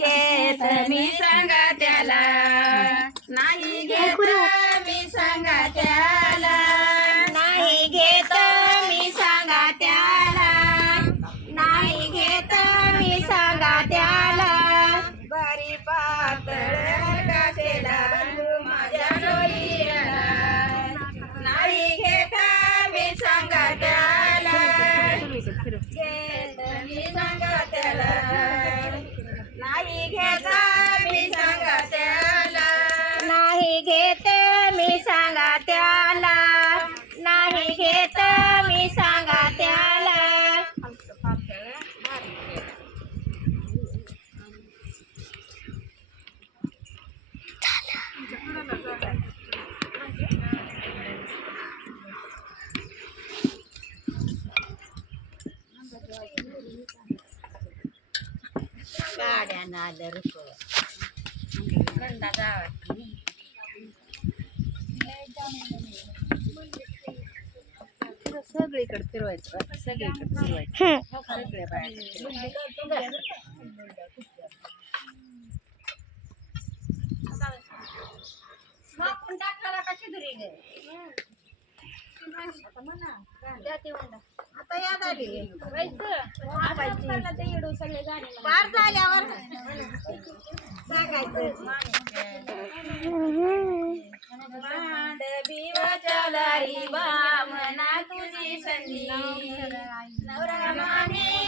घेत मी सांगा त्याला. नाही घेत मी सांगा त्याला. नादर गावात सगळीकडे फिरवायचं सगळीकडे फिरवायचं. सगळे बाहेर मापून टाकला का शिदुरी गे आता म्हणा. याद आली पार झाल्यावर सांगायचं. मांडवीवाच्या लारी बामना तुझी संधी नवरा माणिक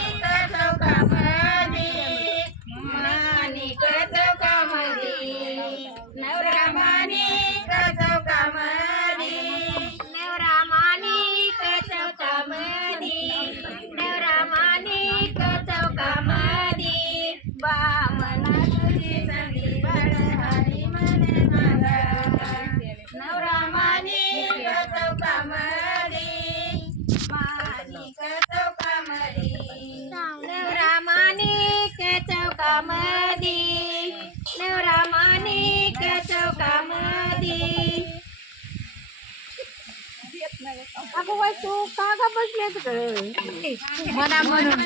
माणिक चौकामध्ये बामना तुझी संधी बडहारी मन मागा नवरा माणिक चौकामध्ये. अगं तू का गा? बसले म्हणून.